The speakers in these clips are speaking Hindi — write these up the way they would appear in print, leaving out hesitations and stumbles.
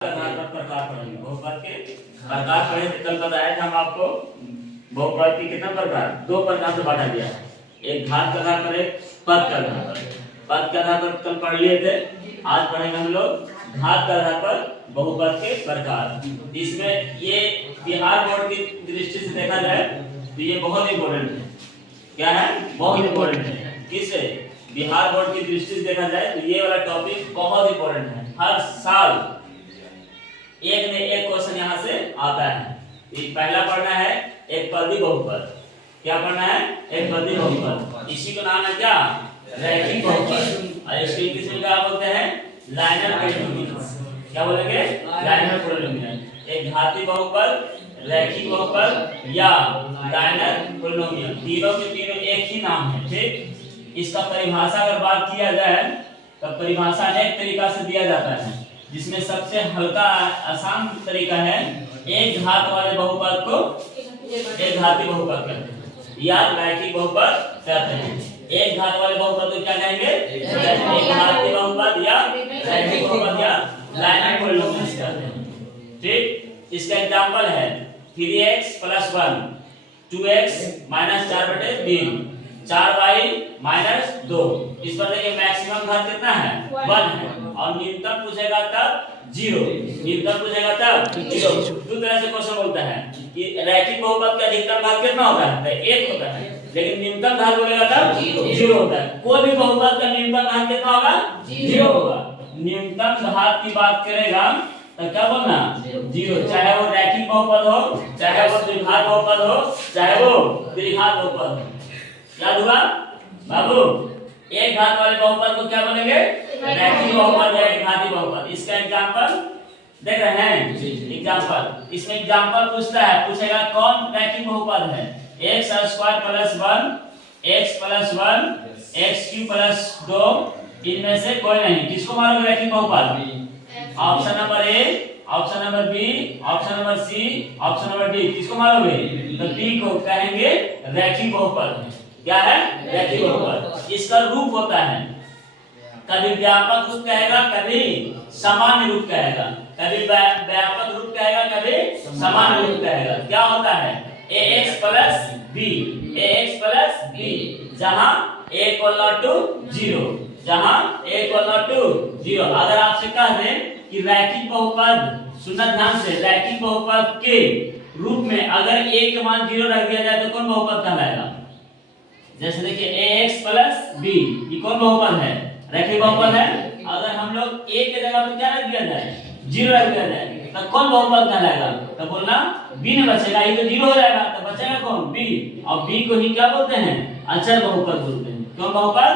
आधार पर प्रकार पढ़ेंगे। बहुपद के प्रकार पढ़े थे, कल बताया था हम आपको। बहुपद के कितना प्रकार, दो प्रकार से बांटा गया है, एक घात के आधार पर, एक पद के आधार पर। पद के आधार पर कल पढ़ लिए थे, आज पढ़ेंगे हम लोग घात के आधार पर बहुपद के प्रकार। इसमें ये बिहार बोर्ड की दृष्टि से देखा जाए तो ये बहुत इंपॉर्टेंट है। क्या है? बहुत इंपॉर्टेंट है। किसे? बिहार बोर्ड की दृष्टि से देखा जाए तो ये वाला टॉपिक बहुत इंपॉर्टेंट है। हर साल एक ने एक क्वेश्चन यहाँ से आता है। पहला पढ़ना है एक पदी बहुपद। क्या पढ़ना है? एक पदी बहुपद। इसी का नाम है क्या? रैखिक बहुपद। और इसको इंग्लिश में क्या बोलते हैं? Liner polynomials. क्या बोलेंगे? Liner polynomial. एक घाती बहुपद, रैखिक बहुपद या लाइनर पॉलिनोमियल, तीनों के तीनों एक ही नाम है। ठीक, इसका परिभाषा अगर बात किया जाए तो परिभाषा अनेक तरीका से दिया जाता है, जिसमें सबसे हल्का आसान तरीका है एक घात वाले बहुपद को एक घाती बहुपद कहते हैं या रैखिक बहुपद कहते हैं। एक घात वाले बहुपद को क्या कहेंगे? एक घाती बहुपद या रैखिक बहुपद या लाइनर पॉलिनोमियल्स कहते हैं। ठीक, इसका एग्जांपल है 3x + 1, 2x - 4/3, 4y - 2। इस पर देखिए मैक्सिमम घात कितना है? 1 है, और न्यूनतम पूछेगा तब 0। न्यूनतम पूछेगा तब 0। दो तरह से क्वेश्चन बोलता है कि रैखिक बहुपद का अधिकतम घात कितना होता है? तो 1 होता है, लेकिन न्यूनतम घात बोलेगा तब 0 होता है। कोई भी बहुपद का न्यूनतम घात कितना होगा? 0 होगा। न्यूनतम घात की बात करेगा तो क्या बोलना? 0, चाहे वो रैखिक बहुपद हो, चाहे वो द्विघात बहुपद हो, चाहे वो त्रिघात बहुपद हो। याद हुआ बाबू? एक घात वाले बहुपद को क्या बोलेंगे? रैखिक बहुपद या एक घाती बहुपद। इसका एग्जांपल देख रहे हैं? एग्जांपल, इसमें एग्जांपल पूछता है, पूछेगा कौन रैखिक बहुपद है? x² + 1, x + 1, x³ + 2, इनमें से कोई नहीं। किसको मारोगे रैखिक बहुपद? Option number A, option number B, option number C, option number D. किसको मारोगे? तो बी को कहेंगे रैखिक बहुपद। क्या है? रैखिक बहुपद। इसका रूप होता है, कभी व्यापक रूप कहेगा, कभी सामान्य रूप कहेगा, कभी व्यापक रूप कहेगा, कभी सामान्य रूप कहेगा। क्या होता है? ax + b, ax + b, जहां a = 0, जहां a = 0। अगर आपसे कह दें कि रैखिक बहुपद, सुनना ध्यान से, रैखिक बहुपद के रूप में अगर a के मान 0 रख दिया जाए तो कौन बहुपद कहलाएगा? जैसे देखिए ax + b, ये कौन बहुपद है? रैखिक बहुपद है। अगर हम लोग a के जगह पर क्या रख दिया जाए? 0 रख दिया जाए तो कौन बहुपद कहलाएगा? तो बोलना b ने बचेगा, ये तो 0 हो जाएगा, तो बचेगा कौन? b। और b को ही क्या बोलते हैं? अचर बहुपद बोलते हैं। कौन बहुपद?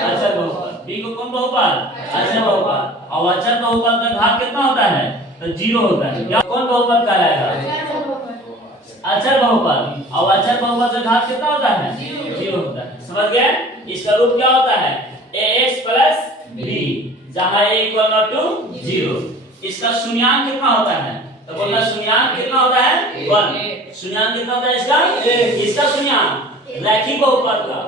अचर बहुपद। b को कौन बहुपद? अचर बहुपद। और अचर बहुपद का घात कितना होता है? तो 0 होता है। क्या कौन बहुपद कहलाएगा? अचर बहुपद। और अचर बहुपद का घात कितना होता है? 0 होता है। समझ गए? इसका रूप क्या होता है? ax + b, जहां a = 0। इसका शून्यांक कितना होता है? तो बोलना शून्यांक कितना होता है? 1। शून्यांक कितना होता है इसका? इसका शून्यांक रैखिक बहुपद का,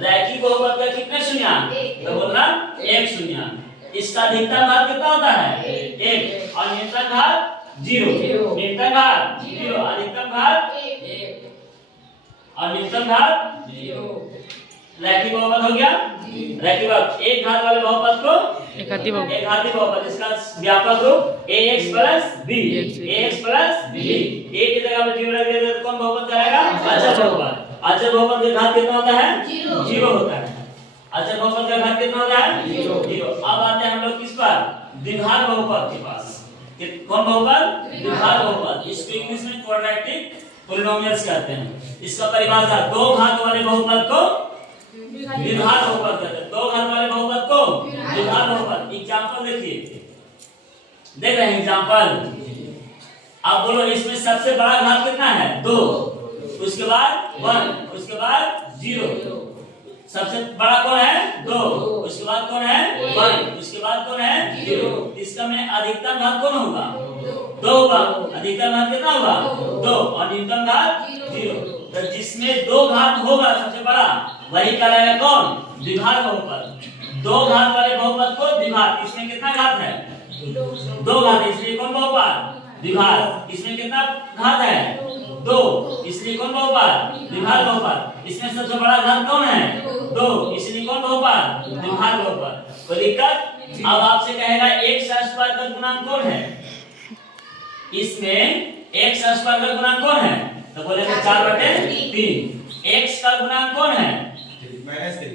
रैखिक बहुपद का कितने शून्यांक? तो बोलना 1 शून्यांक। इसका अधिकतम घात कितना होता है? 1, और न्यूनतम घात 0। न्यूनतम घात 0, अधिकतम घात 1 और न्यूनतम घात 0। रैखिक बहुपद हो गया। रैखिक बहुपद, एक घात वाले बहुपद को एक घाती बहुपद। इसका व्यापक रूप ax + b, ax + b। a की जगह पर 0 रख दिया तो कौन बहुपद कहलाएगा? अचर बहुपद। अचर बहुपद का घात कितना होता है? 0 होता है। अचर बहुपद का घात कितना होता है? 0। अब आते हैं हम लोग किस पर? द्विघात बहुपद के पास। कौन बहुपद? द्विघात बहुपद। इसको इंग्लिश में क्वाड्रेटिक पॉलिनोमियल्स कहते हैं। इसका परिभाषा, दो घात वाले बहुपद को द्विघात बहुपद कहते हैं। दो घात वाले बहुपद को द्विघात बहुपद। एग्जांपल देखिए, देख रहे हैं एग्जांपल। अब बोलो इसमें सबसे बड़ा घात कितना है? 2, उसके बाद 1, उसके बाद 0। सबसे बड़ा कौन है? 2, उसके बाद कौन है? 1, उसके बाद कौन है? 0। इसका में अधिकतम घात कौन होगा? 2 होगा। अधिकतम घात कितना होगा? 2, और न्यूनतम घात 0। तो जिसमें 2 घात होगा सबसे बड़ा, वही कहलाएगा कौन? द्विघात बहुपद। 2 घात वाले बहुपद को द्विघात। इसमें कितना घात है? दो घात है, इसलिए कौन बहुपद? द्विघात। इसमें कितना घात है? दो, इसलिए कौन बहुपद? द्विघात बहुपद। इसमें सबसे बड़ा घात कौन है? दो, इसलिए कौन बहुपद? द्विघात बहुपद। कोई दिक्कत? अब आपसे कहेगा x स्क्वायर का गुणांक कौन है? इसमें x स्क्वायर का गुणांक कौन है? तो बोलेंगे 4/3। x का गुणांक कौन है? -3।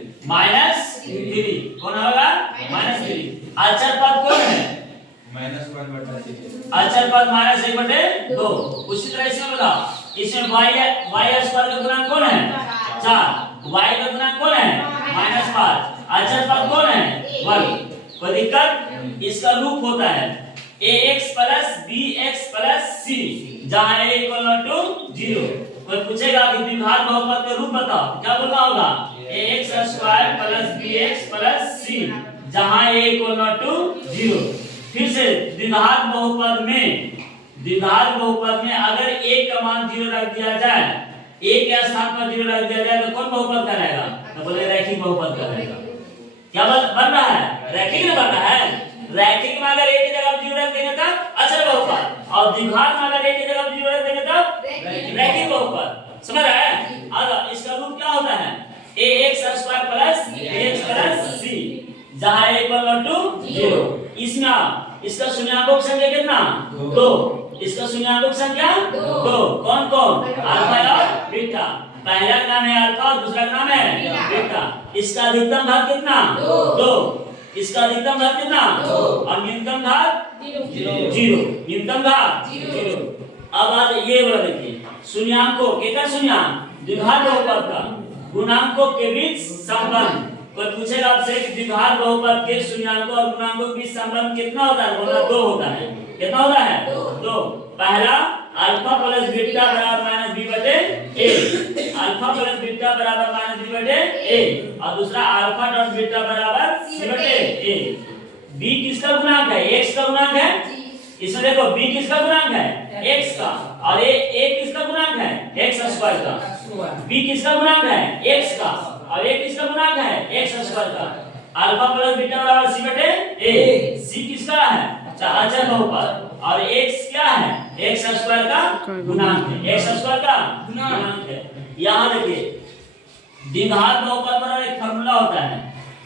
कौन होगा? -3। अचर पद कौन है? -1/3। अचर पद -1/2। उसी तरह से बोला, इसमें y स्क्वायर का गुणांक कौन है? 4। y का गुणांक कौन है? -5। अचर पद कौन है? 1। कोई दिक्कत? इसका रूप होता है ax + bx + c, जहां a = 0। कोई पूछेगा कि द्विघात बहुपद का रूप बताओ, क्या बोलना होगा? ax² + bx + c, जहां a = 0। फिर से द्विघात बहुपद में अगर a का मान 0 रख दिया जाए, a के स्थान पर 0 रख दिया जाए तो कौन बहुपद कहलाएगा? तो बोले रैखिक बहुपद कहलाएगा। क्या बन रहा है? रैखिक ना बन रहा है। रैखिक में अगर a की जगह 0 रख देंगे तब अचर बहुपद, और द्विघात में अगर a की जगह 0 रख देंगे तब रैखिक बहुपद। समझ रहा है? अब इसका रूप क्या होता है? ax² + bx + c, जहां a = 0। इसमें इसका शून्याङ्कों की संख्या कितना? 2। इसका शून्याङ्कों की संख्या 2। कौन कौन? अल्फा और बीटा। पहला का नाम है अल्फा और दूसरा का नाम है बीटा। इसका अधिकतम घात कितना? 2। इसका अधिकतम घात कितना? 2। और न्यूनतम घात 0। न्यूनतम घात 0। अब आज ये वाला देखिए, शून्याङ्कों के शून्याङ्क द्विघात बहुपद का गुणांकों के बीच संबंध। कोई पूछेगा आपसे कि द्विघात बहुपद के शून्याङ्कों और गुणांकों के बीच संबंध कितना होता है? बोला 2 होता है। कितना होता है? 2। पहला alpha + beta = b/a, alpha + beta = b/a, और दूसरा alpha dot beta = c/a। b किसका गुणांक है? x का गुणांक है। इसमें देखो b किसका गुणांक है? x का, और a किसका गुणांक है? x² का। b किसका गुणांक है? x का, और a किसका गुणांक है? x² का। Alpha + beta = c/a। c किसका है? अचर बहुपद, और x क्या है? x² का गुणांक है। x² का गुणांक है। यहाँ देखिए, द्विघात बहुपद बराबर एक फार्मूला होता है।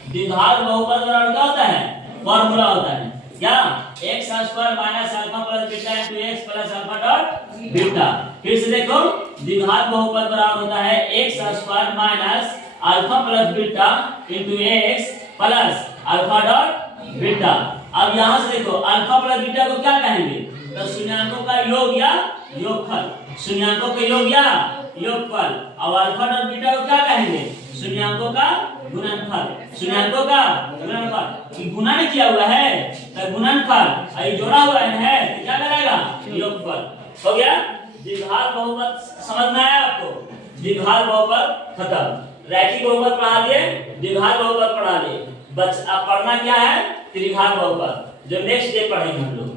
द्विघात बहुपद बराबर क्या होता है? फार्मूला होता है क्या? x² - alpha + beta * x + alpha dot beta. फिर से देखो, द्विघात बहुपद बराबर होता है x² - alpha + beta * x + alpha dot beta. अब यहाँ से देखो, अल्फा + बीटा को क्या कहेंगे? तो शून्याङ्कों का योग या योगफल। शून्याङ्कों का योग या योगफल। और अल्फा डॉट बीटा को क्या कहेंगे? शून्याङ्कों का गुणनफल। शून्याङ्कों का गुणनफल। गुणा नहीं किया हुआ है तो गुणनफल, ये जोड़ा हुआ है तो क्या कराएगा? योगफल। हो गया? द्विघात बहुपद समझ में आया आपको? द्विघात बहुपद खत्म। रैखिक बहुपद पढ़ा दिए, द्विघात बहुपद पढ़ा दिए। बस अब पढ़ना क्या है? त्रिघात बहुपद, जो नेक्स्ट डे पढ़ेंगे हम लोग।